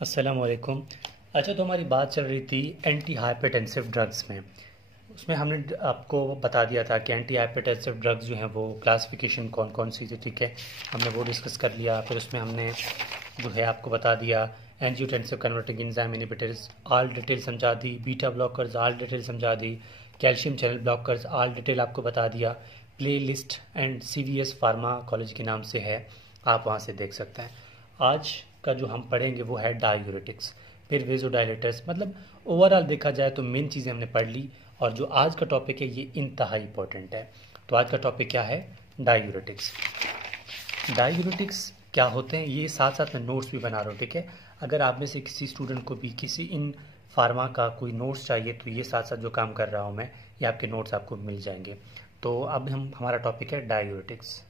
अस्सलाम वालेकुम। अच्छा, तो हमारी बात चल रही थी एंटी हाइपरटेंसिव ड्रग्स में। उसमें हमने आपको बता दिया था कि एंटी हाइपरटेंसिव ड्रग्स जो हैं वो क्लासिफिकेशन कौन कौन सी थी, ठीक है। हमने वो डिस्कस कर लिया। फिर उसमें हमने जो है आपको बता दिया angiotensin converting enzyme inhibitors all detail समझा दी, बीटा ब्लॉकर्स ऑल डिटेल समझा दी, calcium channel blockers all detail आपको बता दिया। Playlist and CVS pharmacology के नाम से है, आप वहाँ से देख सकते हैं। आज का जो हम पढ़ेंगे वो है डायूरेटिक्स, फिर वेजोडाइलेटर्स। मतलब ओवरऑल देखा जाए तो मेन चीज़ें हमने पढ़ ली, और जो आज का टॉपिक है ये इंतहाई इंपॉर्टेंट है। तो आज का टॉपिक क्या है? डायूरेटिक्स। डायूरेटिक्स क्या होते हैं ये साथ साथ मैं नोट्स भी बना रहा हूँ, ठीक है। अगर आप में से किसी स्टूडेंट को भी किसी इन फार्मा का कोई नोट्स चाहिए तो ये साथ साथ जो काम कर रहा हूँ मैं, ये आपके नोट्स आपको मिल जाएंगे। तो अब हमारा टॉपिक है डायूरेटिक्स।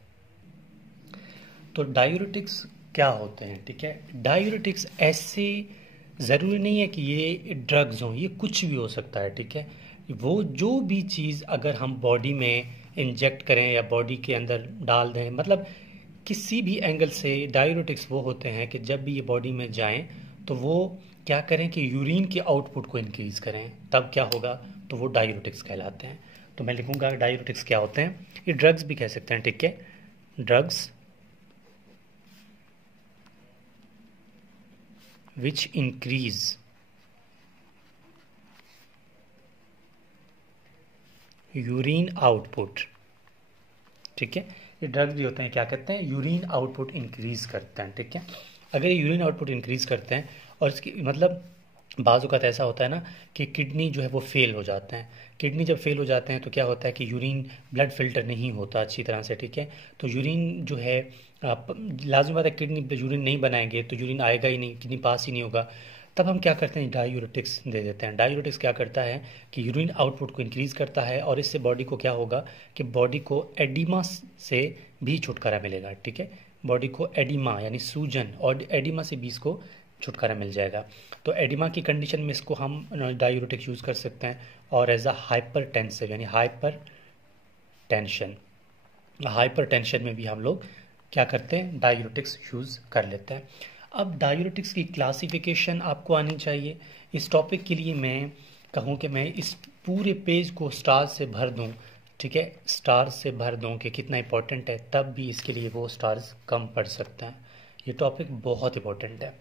तो डायूरेटिक्स क्या होते हैं, ठीक है। डायूरेटिक्स ऐसे ज़रूरी नहीं है कि ये ड्रग्स हों, ये कुछ भी हो सकता है, ठीक है। वो जो भी चीज़ अगर हम बॉडी में इंजेक्ट करें या बॉडी के अंदर डाल दें, मतलब किसी भी एंगल से डायूरेटिक्स वो होते हैं कि जब भी ये बॉडी में जाएं तो वो क्या करें कि यूरिन के आउटपुट को इंक्रीज़ करें, तब क्या होगा? तो वो डायूरेटिक्स कहलाते हैं। तो मैं लिखूंगा डायूरेटिक्स क्या होते हैं। ये ड्रग्स भी कह सकते हैं, ठीक है। Drugs which increase urine output, ठीक है। ये ड्रग्स भी होते हैं, क्या करते हैं? यूरिन आउटपुट इंक्रीज करते हैं, ठीक है। अगर ये यूरिन आउटपुट इंक्रीज करते हैं और इसकी मतलब बाज़ औक़ात ऐसा होता है ना कि किडनी जो है वो फेल हो जाते हैं। किडनी जब फेल हो जाते हैं तो क्या होता है कि यूरिन ब्लड फिल्टर नहीं होता अच्छी तरह से, ठीक है। तो यूरिन जो है लाजमी बात है, किडनी यूरिन नहीं बनाएंगे तो यूरिन आएगा ही नहीं, किडनी पास ही नहीं होगा। तब हम क्या करते हैं? डायूरेटिक्स दे देते हैं। डायूरेटिक्स क्या करता है कि यूरिन आउटपुट को इंक्रीज़ करता है, और इससे बॉडी को क्या होगा कि बॉडी को एडिमा से भी छुटकारा मिलेगा, ठीक है। बॉडी को एडिमा यानी सूजन, और एडिमा से भी इसको छुटकारा मिल जाएगा। तो एडिमा की कंडीशन में इसको हम डायूरेटिक्स यूज़ कर सकते हैं। और एज अ हाइपर टेंसिव यानी हाइपर टेंशन में भी हम लोग क्या करते हैं? डायूरेटिक्स यूज़ कर लेते हैं। अब डायूरेटिक्स की क्लासिफिकेशन आपको आनी चाहिए। इस टॉपिक के लिए मैं कहूँ कि मैं इस पूरे पेज को स्टार से भर दूँ, ठीक है। स्टार से भर दूँ कि कितना इंपॉर्टेंट है, तब भी इसके लिए वो स्टार्स कम पड़ सकते हैं। ये टॉपिक बहुत इंपॉर्टेंट है।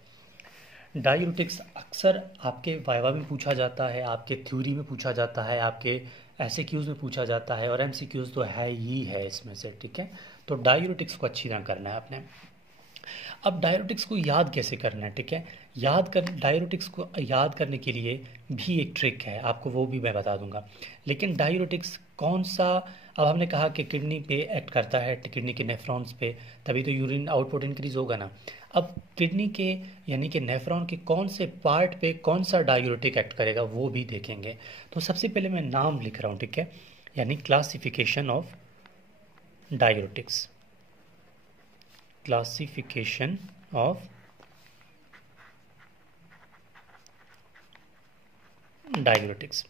डायूरेटिक्स अक्सर आपके वाइवा में पूछा जाता है, आपके थ्योरी में पूछा जाता है, आपके SAQs में पूछा जाता है, और MCQs तो है ही है इसमें से, ठीक है। तो डायूरेटिक्स को अच्छी तरह करना है आपने। अब डायूरेटिक्स को याद कैसे करना है, ठीक है। डायूरेटिक्स को याद करने के लिए भी एक ट्रिक है, आपको वो भी मैं बता दूंगा। लेकिन डायूरेटिक्स कौन सा? अब हमने कहा कि किडनी पे एक्ट करता है, किडनी के नेफ्रॉन्स पे, तभी तो यूरिन आउटपुट इंक्रीज होगा ना। अब किडनी के यानी कि नेफ्रॉन के कौन से पार्ट पे कौन सा डायूरेटिक एक्ट करेगा वो भी देखेंगे। तो सबसे पहले मैं नाम लिख रहा हूँ, ठीक है, यानी classification of diuretics. Classification of diuretics.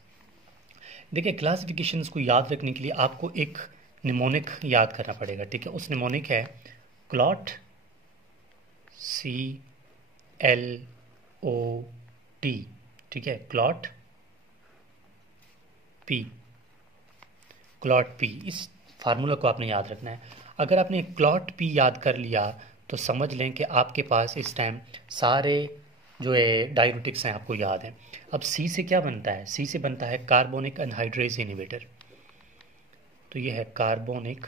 देखिए, क्लासिफिकेशंस को याद रखने के लिए आपको एक निमोनिक याद करना पड़ेगा, ठीक है। उस निमोनिक है क्लॉट, CLOT, ठीक है। क्लॉट P, क्लॉट P, इस फार्मूला को आपने याद रखना है। अगर आपने क्लॉट P याद कर लिया तो समझ लें कि आपके पास इस टाइम सारे जो है डायूरेटिक्स हैं आपको याद हैं। अब C से क्या बनता है? C से बनता है कार्बोनिक एनहाइड्रेज इनहिबिटर। तो ये है कार्बोनिक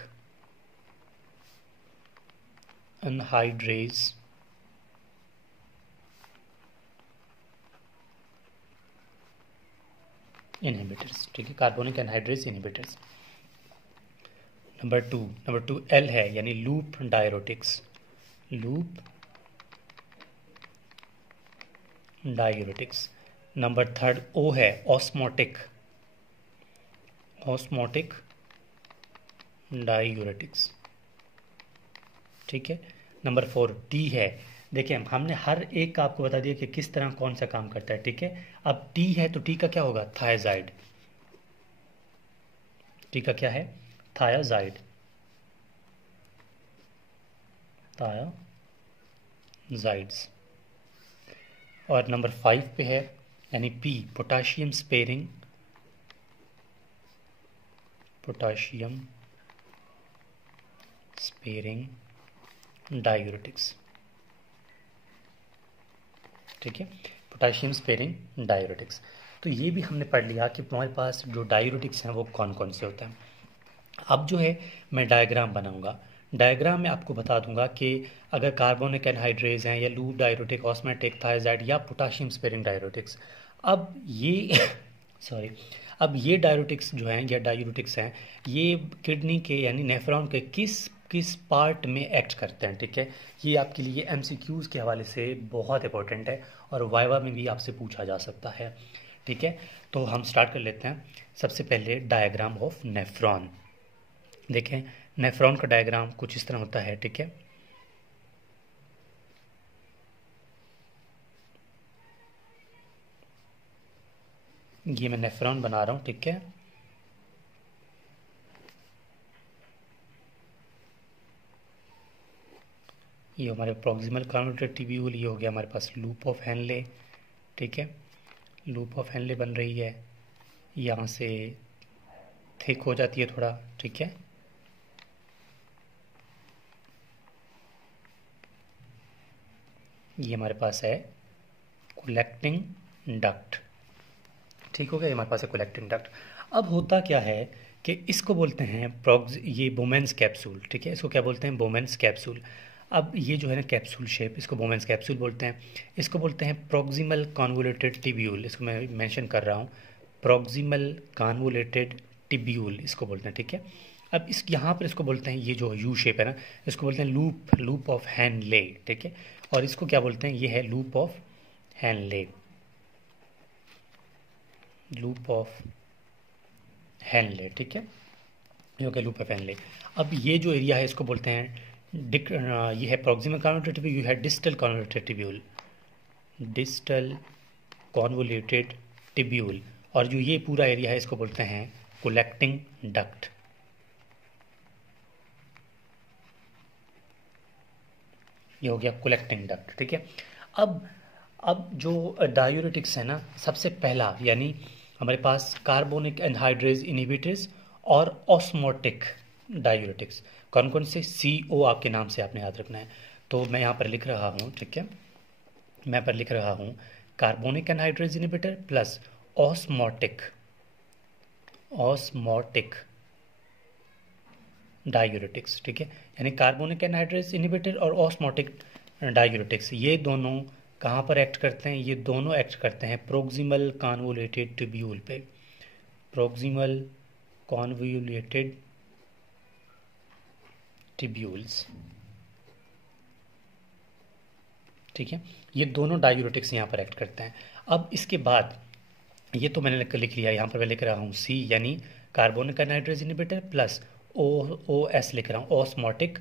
एनहाइड्रेज इनहिबिटर्स, ठीक है। Carbonic anhydrase inhibitors. Number two L है यानी loop diuretics. Loop diuretics. Number third O है ऑस्मोटिक डायूरेटिक्स, ठीक है। नंबर 4 T है। देखिए, हमने हर एक का आपको बता दिया कि किस तरह कौन सा काम करता है, ठीक है। अब T है तो T का क्या होगा? थायाजाइड। T का क्या है? थायाजाइड। थायाजाइड्स। और नंबर 5 पे है यानी पी, पोटाशियम स्पेयरिंग डायूरेटिक्स। ठीक है, पोटाशियम स्पेयरिंग डायूरेटिक्स। तो ये भी हमने पढ़ लिया कि हमारे पास जो डायूरेटिक्स हैं वो कौन कौन से होते हैं। अब जो है मैं डायग्राम बनाऊंगा। डायग्राम में आपको बता दूंगा कि अगर कार्बोनिक एनहाइड्रेज हैं या लूप डायूरेटिक, ऑस्मेटिक, थायजाइड या पोटाशियम स्पेयरिंग डायूरेटिक्स, अब ये सॉरी, अब ये डायूरेटिक्स जो हैं या डायूरेटिक्स हैं, ये किडनी के यानी नेफ्रॉन के किस किस पार्ट में एक्ट करते हैं। ठीक है, ये आपके लिए एमसीक्यूज के हवाले से बहुत इंपॉर्टेंट है और वाइवा में भी आपसे पूछा जा सकता है। ठीक है, तो हम स्टार्ट कर लेते हैं। सबसे पहले डायग्राम ऑफ नेफ्रॉन। देखें, नेफ्रॉन का डायग्राम कुछ इस तरह होता है। ठीक है, ये मैं नेफ्रॉन बना रहा हूं। ठीक है, ये हमारे प्रॉक्सिमल कन्वर्टेड ट्यूब्यूल, ये हो गया हमारे पास लूप ऑफ हेनले। ठीक है, लूप ऑफ हेनले बन रही है, यहाँ से थिक हो जाती है थोड़ा। ठीक है, ये हमारे पास है कलेक्टिंग डक्ट। ठीक हो गया, ये हमारे पास है कलेक्टिंग डक्ट। अब होता क्या है कि इसको बोलते हैं ये बोमेंस कैप्सूल। ठीक है, इसको क्या बोलते हैं? बोमेंस कैप्सूल। अब ये जो है ना कैप्सूल शेप, इसको बोमेंस कैप्सूल बोलते हैं। इसको बोलते हैं प्रोक्सिमल कॉन्वोलेटेड टिब्यूल, इसको मैं मेंशन कर रहा हूँ, प्रोक्सिमल कॉन्वोलेटेड टिब्यूल इसको बोलते हैं। ठीक है, अब इस यहाँ पर इसको बोलते हैं, ये जो यू शेप है ना, इसको बोलते हैं लूप ऑफ हेनले। ठीक है, और इसको क्या बोलते हैं? ये है loop of Henle, loop of Henle. ठीक है, ये हो गया लूप ऑफ हेनले। अब ये जो एरिया है इसको बोलते हैं ये है प्रॉक्सिमल कॉन्वोलेटेड टिब्यूल, ये है distal convoluted tubule, distal convoluted tubule. और जो ये पूरा एरिया है इसको बोलते हैं कलेक्टिंग डक्ट। ये हो गया कलेक्टिंग डक्ट। ठीक है, अब जो डायूरेटिक्स है ना, सबसे पहला यानी हमारे पास कार्बोनिक एनहाइड्रेज इनहिबिटर्स और ऑस्मोटिक डायूरेटिक्स। कौन कौन से? CO आपके नाम से आपने याद रखना है। तो मैं यहाँ पर लिख रहा हूँ। ठीक है, मैं पर लिख रहा हूँ carbonic anhydrase inhibitor plus osmotic diuretics. ठीक है, यानी कार्बोनिक एनहाइड्रेज इनहिबिटर और ऑस्मोटिक डायूरेटिक्स, ये दोनों कहाँ पर एक्ट करते हैं? ये दोनों एक्ट करते हैं प्रोक्सिमल कॉन्वोलेटेड ट्यूब्यूल पे, प्रोक्सिमल कॉन्वोलेटेड ट्यूब्यूल्स। ठीक है, ये दोनों डायूरेटिक्स यहाँ पर एक्ट करते हैं। अब इसके बाद ये तो मैंने लिख लिया, यहाँ पर मैं लिख रहा हूँ C यानी carbonic anhydrase inhibitor plus OS लिख रहा हूँ, ऑस्मोटिक।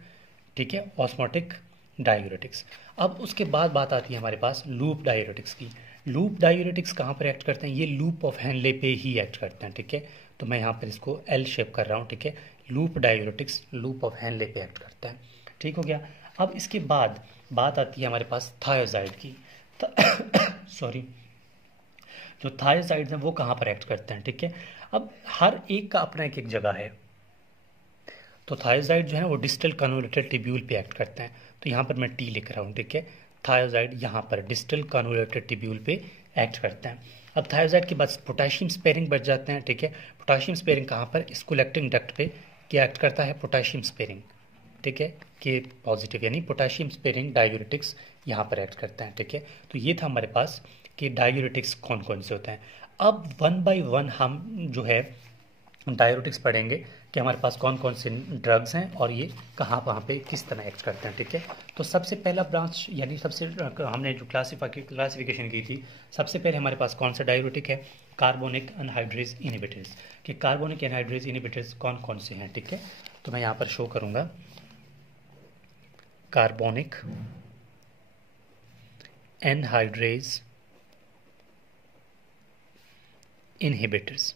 ठीक है, ऑस्मोटिक डायूरेटिक्स। अब उसके बाद बात आती है हमारे पास लूप डायूरेटिक्स की। लूप डायूरेटिक्स कहाँ पर एक्ट करते हैं? ये लूप ऑफ हेनले पे ही एक्ट करते हैं। ठीक है, तो मैं यहाँ पर इसको L शेप कर रहा हूँ। ठीक है, loop diuretics loop of Henle पे एक्ट करता है। ठीक हो गया। अब इसके बाद बात आती है हमारे पास थायोजाइड की। सॉरी, जो थायोजाइड्स हैं वो कहाँ पर एक्ट करते हैं? ठीक है, अब हर एक का अपना एक जगह है। तो थायोजाइड जो है वो डिस्टल कन्वोलेटेड टिब्यूल पे एक्ट करते हैं। तो यहाँ पर मैं T लिख रहा हूँ। ठीक है, थायोजाइड यहाँ पर डिस्टल कन्वोलेटेड टिब्यूल पे एक्ट करते हैं। अब थायोजाइड के बाद पोटाशियम स्पेयरिंग बच जाते हैं। ठीक है, पोटाशियम स्पेयरिंग कहाँ पर? इस कलेक्टिंग डक्ट पे क्या एक्ट करता है? Potassium sparing. ठीक है, के पॉजिटिव यानी पोटाशियम स्पेयरिंग डायूरेटिक्स यहाँ पर एक्ट करते हैं। ठीक है, तो ये था हमारे पास कि डायूरेटिक्स कौन कौन से होते हैं। अब 1 बाय 1 हम जो है डायूरेटिक्स पढ़ेंगे कि हमारे पास कौन कौन से ड्रग्स हैं और ये कहाँ कहाँ पे किस तरह एक्ट करते हैं। ठीक है, तो सबसे पहला ब्रांच यानी सबसे हमने जो क्लासिफिकेशन की थी, सबसे पहले हमारे पास कौन सा डायूरेटिक है? Carbonic anhydrase inhibitors. कि कार्बोनिक एनहाइड्रेज इनहिबिटर्स कौन कौन से हैं? ठीक है, तो मैं यहाँ पर शो करूँगा कार्बोनिक एनहाइड्रेज इनहिबिटर्स,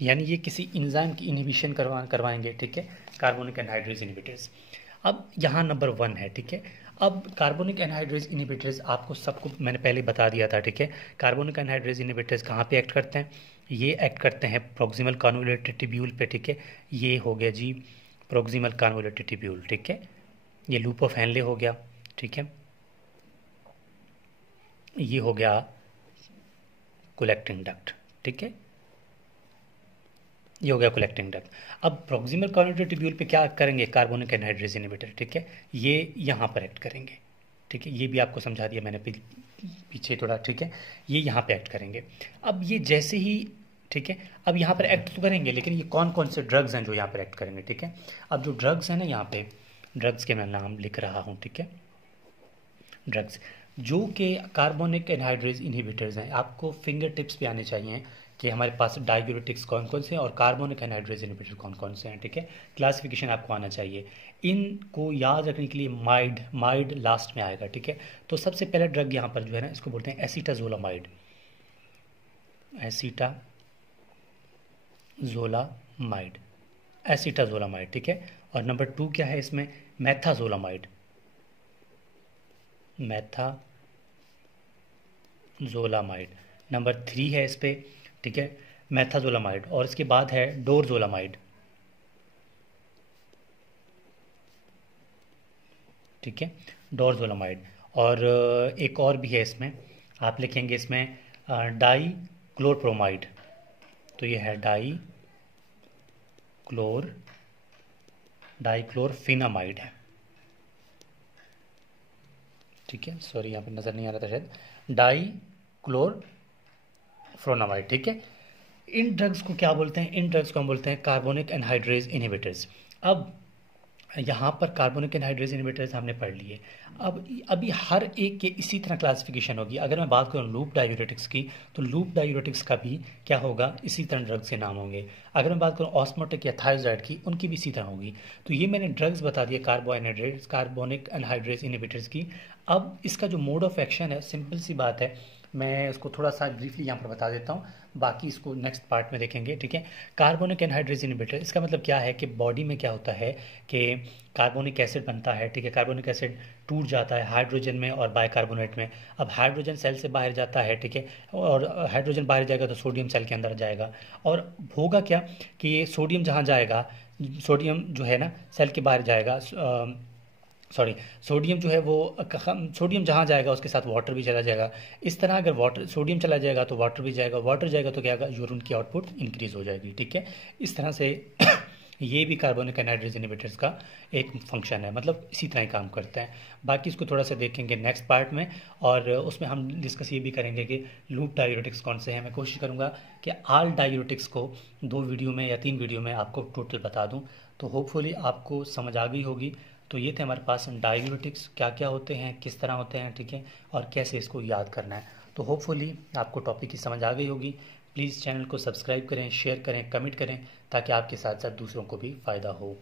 यानी ये किसी एंजाइम की इनहिबिशन करवाएंगे। ठीक है, कार्बोनिक एनहाइड्रेज इनहिबिटर्स। अब यहाँ नंबर 1 है, ठीक है। अब कार्बोनिक एनहाइड्रेज इनहिबिटर्स आपको सबको मैंने पहले बता दिया था, ठीक है। कार्बोनिक एनहाइड्रेज इनहिबिटर्स कहाँ पे एक्ट करते हैं? ये एक्ट करते हैं प्रॉक्सिमल कन्वोल्यूटेड ट्यूब्यूल पे, ठीक है। ये हो गया जी प्रॉक्सिमल कन्वोल्यूटेड ट्यूब्यूल, ठीक है। ये लूप ऑफ हेनले हो गया, ठीक है। ये हो गया कलेक्टिंग डक्ट, ठीक है। ये हो गया कलेक्टिंग डक्ट। अब प्रॉक्सिमल कन्वोल्यूटेड ट्यूब्यूल पे क्या करेंगे? कार्बोनिक एनहाइड्रेज इनहिबिटर, ठीक है। ये यहाँ पर एक्ट करेंगे, ठीक है। ये भी आपको समझा दिया मैंने पीछे थोड़ा, ठीक है। ये यहाँ पे एक्ट करेंगे। अब ये जैसे ही, ठीक है, अब यहाँ पर एक्ट तो करेंगे, लेकिन ये कौन कौन से ड्रग्स हैं जो यहाँ पर एक्ट करेंगे, ठीक है। अब जो ड्रग्स हैं ना, यहाँ पे ड्रग्स के मैं नाम लिख रहा हूँ, ठीक है। ड्रग्स जो कि कार्बोनिक एनहाइड्रेज इनहिबिटर्स हैं, आपको फिंगर टिप्स पे आने चाहिए कि हमारे पास डाययूरेटिक्स कौन कौन से हैं और कार्बोनिक एनहाइड्रेज इनहिबिटर कौन कौन से हैं, ठीक है। क्लासिफिकेशन आपको आना चाहिए। इनको याद रखने के लिए माइड लास्ट में आएगा, ठीक है। तो सबसे पहला ड्रग यहाँ पर जो है ना, इसको बोलते हैं एसीटाजोलामाइड, एसीटाजोलामाइड, ठीक है। और नंबर 2 क्या है इसमें? मेथाजोलामाइड, नंबर 3 है इस पे, ठीक है, मेथाजोलामाइड। और इसके बाद है डोरजोलामाइड, ठीक है, डोरजोलामाइड। और एक और भी है इसमें, आप लिखेंगे इसमें डाईक्लोरप्रोमाइड, तो ये है डाईक्लोरफिनामाइड है, ठीक है। सॉरी यहाँ पे नज़र नहीं आ रहा था शायद, डाईक्लोरफ्रोनामाइड, ठीक है। इन ड्रग्स को क्या बोलते हैं? इन ड्रग्स को हम बोलते हैं कार्बोनिक एनहाइड्रेज इनहिबिटर्स। अब यहाँ पर कार्बोनिक एनहाइड्रेज इनहिबिटर्स हमने पढ़ लिए। अब अभी हर एक के इसी तरह क्लासिफिकेशन होगी। अगर मैं बात करूँ लूप डायूरेटिक्स की, तो लूप डायूरेटिक्स का भी क्या होगा? इसी तरह ड्रग्स के नाम होंगे। अगर मैं बात करूँ ऑस्मोटिक या थायराइड की, उनकी भी इसी तरह होगी। तो ये मैंने ड्रग्स बता दिए कार्बोनिक एनहाइड्रेज इनहिबिटर्स की। अब इसका जो मोड ऑफ एक्शन है, सिंपल सी बात है, मैं उसको थोड़ा सा ब्रीफली यहाँ पर बता देता हूँ, बाकी इसको नेक्स्ट पार्ट में देखेंगे, ठीक है। कार्बोनिक एनहाइड्रेज इनहिबिटर, इसका मतलब क्या है कि बॉडी में क्या होता है कि कार्बोनिक एसिड बनता है, ठीक है। कार्बोनिक एसिड टूट जाता है हाइड्रोजन में और बाइकार्बोनेट में। अब हाइड्रोजन सेल से बाहर जाता है, ठीक है, और हाइड्रोजन बाहर जाएगा तो सोडियम सेल के अंदर जाएगा। और होगा क्या कि ये सोडियम जहाँ जाएगा, सोडियम जो है ना सेल के बाहर जाएगा, सोडियम जो है वो सोडियम जहाँ जाएगा उसके साथ वाटर भी चला जाएगा। इस तरह अगर सोडियम चला जाएगा तो वाटर भी जाएगा, वाटर जाएगा तो क्या होगा? यूरिन की आउटपुट इंक्रीज हो जाएगी, ठीक है। इस तरह से ये भी कार्बोनिक एनहाइड्रेज इनहिबिटर्स का एक फंक्शन है, मतलब इसी तरह ही काम करता है। बाकी इसको थोड़ा सा देखेंगे नेक्स्ट पार्ट में, और उसमें हम डिस्कस ये भी करेंगे कि लूप डायूरेटिक्स कौन से हैं। मैं कोशिश करूँगा कि ऑल डायूरेटिक्स को 2 वीडियो में या 3 वीडियो में आपको टोटल बता दूँ, तो होपफुली आपको समझ आ गई होगी। तो ये थे हमारे पास डायूरेटिक्स क्या क्या होते हैं, किस तरह होते हैं, ठीक है, और कैसे इसको याद करना है। तो होपफुली आपको टॉपिक की समझ आ गई होगी। प्लीज़ चैनल को सब्सक्राइब करें, शेयर करें, कमेंट करें, ताकि आपके साथ साथ दूसरों को भी फ़ायदा हो।